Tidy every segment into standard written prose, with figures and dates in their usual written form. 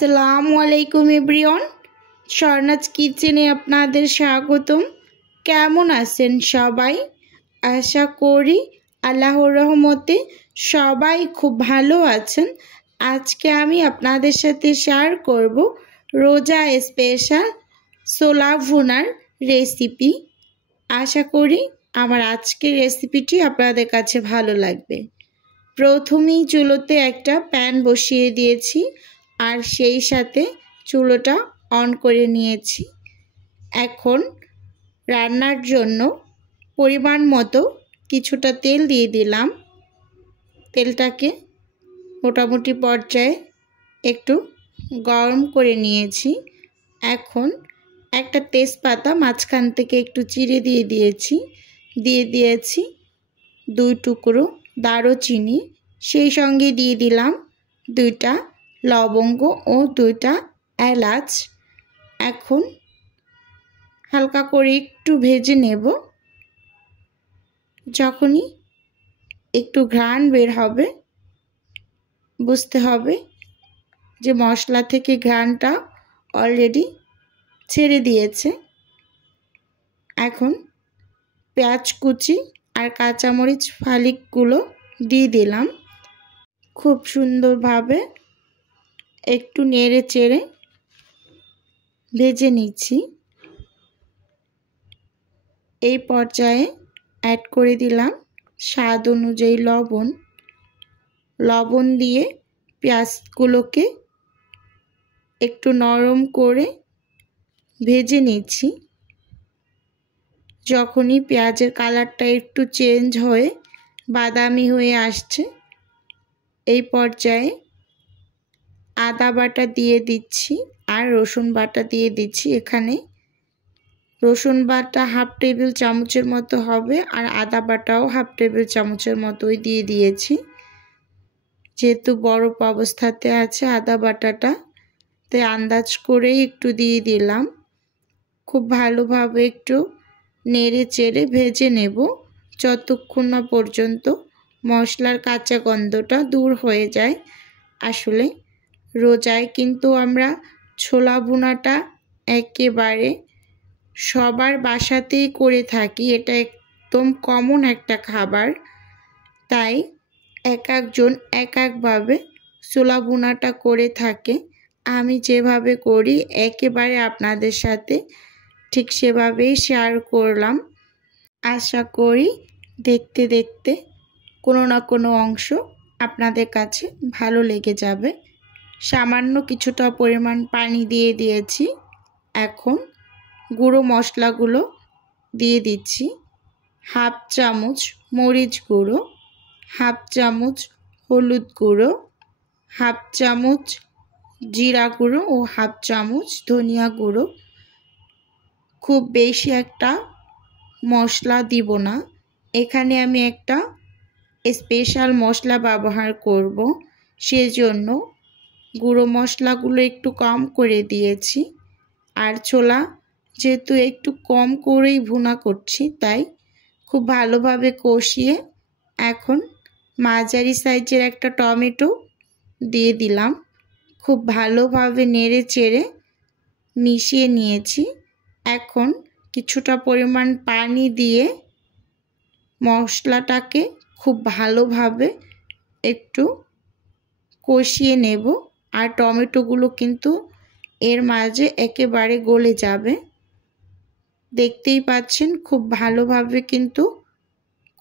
আসসালামু আলাইকুম এভরিওয়ান, স্বর্ণাজ কিচেনে আপনাদের স্বাগতম। কেমন আছেন সবাই? আশা করি আল্লাহর রহমতে সবাই খুব ভালো আছেন। আজকে আমি আপনাদের সাথে শেয়ার করব রোজা স্পেশাল ছোলা ভুনার রেসিপি। আশা করি আমার আজকের রেসিপিটি আপনাদের কাছে ভালো লাগবে। প্রথমেই চুলোতে একটা প্যান বসিয়ে দিয়েছি আর সেই সাথে চুলোটা অন করে নিয়েছি। এখন রান্নার জন্য পরিমাণ মতো কিছুটা তেল দিয়ে দিলাম। তেলটাকে মোটামুটি পর্যায়ে একটু গরম করে নিয়েছি। এখন একটা তেজপাতা মাঝখান থেকে একটু চিড়ে দিয়ে দিয়েছি 2 টুকরো দারুচিনি, সেই সঙ্গে দিয়ে দিলাম 2টা লবঙ্গ ও 2টা এলাচ। এখন হালকা করে একটু ভেজে নেব। যখনই একটু ঘ্রাণ বের হবে বুঝতে হবে যে মশলা থেকে ঘ্রাণটা অলরেডি ছেড়ে দিয়েছে। এখন পেঁয়াজ কুচি আর কাঁচামরিচ ফালিকগুলো দিয়ে দিলাম। খুব সুন্দরভাবে একটু নেড়ে চেড়ে ভেজে নিচ্ছি। এই পর্যায়ে অ্যাড করে দিলাম স্বাদ অনুযায়ী লবণ দিয়ে পেঁয়াজগুলোকে একটু নরম করে ভেজে নিচ্ছি। যখনই পেঁয়াজের কালারটা একটু চেঞ্জ হয়ে বাদামি হয়ে আসছে, এই পর্যায়ে আদা বাটা দিয়ে দিচ্ছি আর রসুন বাটা দিয়ে দিচ্ছি। এখানে রসুন বাটা 1/2 টেবিল চামচের মতো হবে আর আদা বাটাও 1/2 টেবিল চামচের মতোই দিয়ে দিয়েছি। যেহেতু বরফ অবস্থাতে আছে আদা বাটাটা, তাই আন্দাজ করেই একটু দিয়ে দিলাম। খুব ভালোভাবে একটু নেড়ে চেড়ে ভেজে নেব যতক্ষণ না পর্যন্ত মশলার কাঁচা গন্ধটা দূর হয়ে যায়। আসলে রোজায় কিন্তু আমরা ছোলা ভুনাটা একেবারে সবার বাসাতেই করে থাকি। এটা একদম কমন একটা খাবার, তাই এক একজন এক একভাবে ছোলা ভুনাটা করে থাকে। আমি যেভাবে করি একেবারে আপনাদের সাথে ঠিক সেভাবেই শেয়ার করলাম। আশা করি দেখতে দেখতে কোনো না কোনো অংশ আপনাদের কাছে ভালো লেগে যাবে। সামান্য কিছুটা পরিমাণ পানি দিয়ে দিয়েছি। এখন গুঁড়ো মশলাগুলো দিয়ে দিচ্ছি। 1/2 চামচ মরিচ গুঁড়ো, 1/2 চামচ হলুদ গুঁড়ো, 1/2 চামচ জিরা গুঁড়ো ও 1/2 চামচ ধনিয়া গুঁড়ো। খুব বেশি একটা মশলা দিব না, এখানে আমি একটা স্পেশাল মশলা ব্যবহার করব, সেজন্য গুঁড়ো মশলাগুলো একটু কম করে দিয়েছি। আর ছোলা যেহেতু একটু কম করেই ভুনা করছি, তাই খুব ভালোভাবে কষিয়ে এখন মাঝারি সাইজের একটা টমেটো দিয়ে দিলাম। খুব ভালোভাবে নেড়ে চেড়ে মিশিয়ে নিয়েছি। এখন কিছুটা পরিমাণ পানি দিয়ে মশলাটাকে খুব ভালোভাবে একটু কষিয়ে নেব। আর টমেটোগুলো কিন্তু এর মাঝে একেবারে গলে যাবে। দেখতেই পাচ্ছেন খুব ভালোভাবে কিন্তু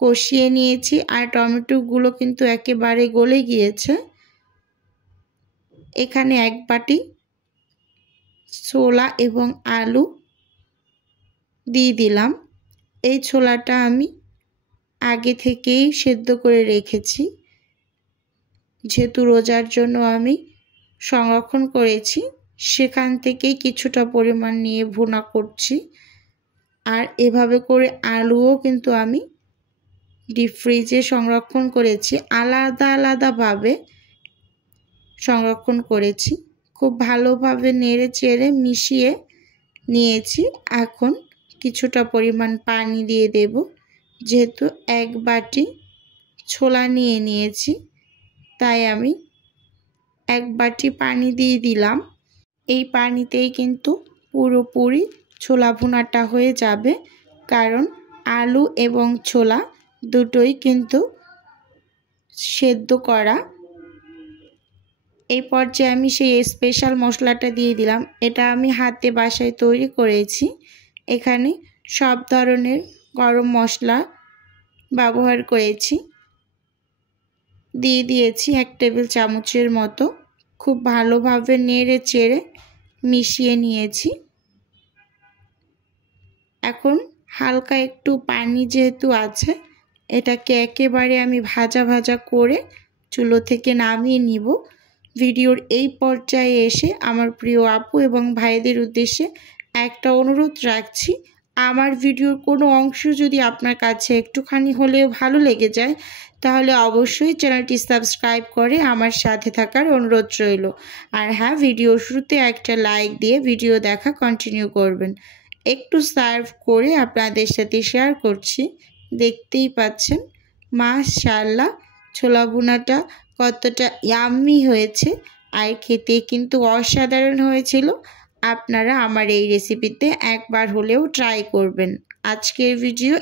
কষিয়ে নিয়েছি আর টমেটোগুলো কিন্তু একেবারে গলে গিয়েছে। এখানে 1 বাটি ছোলা এবং আলু দিয়ে দিলাম। এই ছোলাটা আমি আগে থেকেই সেদ্ধ করে রেখেছি, যেহেতু রোজার জন্য আমি সংরক্ষণ করেছি, সেখান থেকেই কিছুটা পরিমাণ নিয়ে ভুনা করছি। আর এভাবে করে আলুও কিন্তু আমি ডিপ ফ্রিজে সংরক্ষণ করেছি, আলাদা আলাদাভাবে সংরক্ষণ করেছি। খুব ভালোভাবে নেড়ে চেড়ে মিশিয়ে নিয়েছি। এখন কিছুটা পরিমাণ পানি দিয়ে দেব, যেহেতু 1 বাটি ছোলা নিয়েছি, তাই আমি 1 বাটি পানি দিয়ে দিলাম। এই পানিতেই কিন্তু পুরোপুরি ছোলা ভুনাটা হয়ে যাবে, কারণ আলু এবং ছোলা দুটোই কিন্তু সেদ্ধ করা। এই পর্যায়ে আমি সেই স্পেশাল মশলাটা দিয়ে দিলাম। এটা আমি হাতে বাসায় তৈরি করেছি। এখানে সব ধরনের গরম মশলা ব্যবহার করেছি। দিয়ে দিয়েছি 1 টেবিল চামচের মতো। খুব ভালোভাবে নেড়ে চেড়ে মিশিয়ে নিয়েছি। এখন হালকা একটু পানি যেহেতু আছে, এটাকে একেবারে আমি ভাজা ভাজা করে চুলো থেকে নামিয়ে নিব। ভিডিওর এই পর্যায়ে এসে আমার প্রিয় আপু এবং ভাইদের উদ্দেশ্যে একটা অনুরোধ রাখছি, আমার ভিডিওর কোনো অংশ যদি আপনার কাছে একটুখানি হলেও ভালো লেগে যায়, তাহলে অবশ্যই চ্যানেলটি সাবস্ক্রাইব করে আমার সাথে থাকার অনুরোধ রইল। আর হ্যাঁ, ভিডিও শুরুতে একটা লাইক দিয়ে ভিডিও দেখা কন্টিনিউ করবেন। একটু সার্ভ করে আপনাদের সাথে শেয়ার করছি। দেখতেই পাচ্ছেন মাশাআল্লাহ ছোলা ভুনাটা কতটা ইয়াম্মি হয়েছে, আর খেতে কিন্তু অসাধারণ হয়েছিল। আপনারা আমার এই রেসিপিতে একবার হলেও ট্রাই করবেন। আজকের ভিডিও